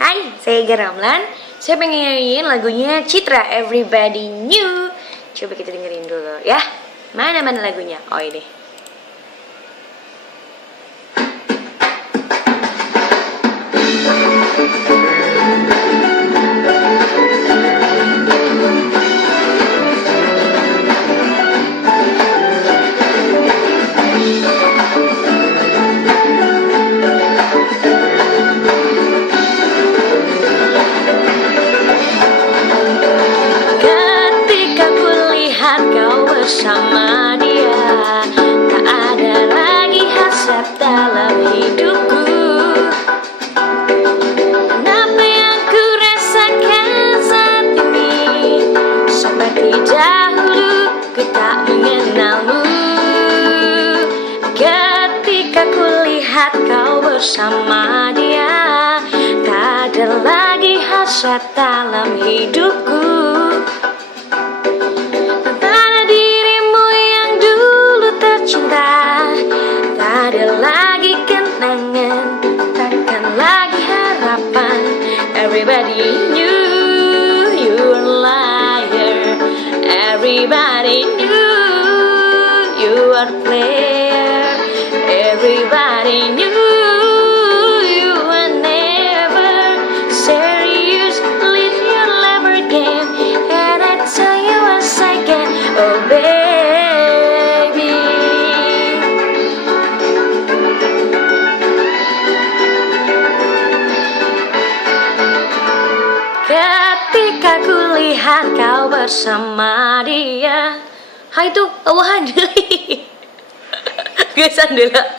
Hai, saya Garamlan. Saya pengen nyanyiin lagunya Citra, Everybody Knew. Coba kita dengerin dulu ya. Mana lagunya? Oh ini. Bersama dia, tak ada lagi hasrat dalam hidupku. Apa yang ku rasakan saat ini, seperti dahulu ku tak mengenalmu. Ketika ku lihat kau bersama dia, tak ada lagi hasrat dalam hidupku. Tak ada lagi kenangan, takkan lagi harapan. Everybody knew you were a liar. Everybody knew you were a player. Everybody knew you were never serious. Live your life again, and I tell you once again, oh baby. Ketika ku lihat kau bersama dia, hai tuh awahan deh. Gesan dulu.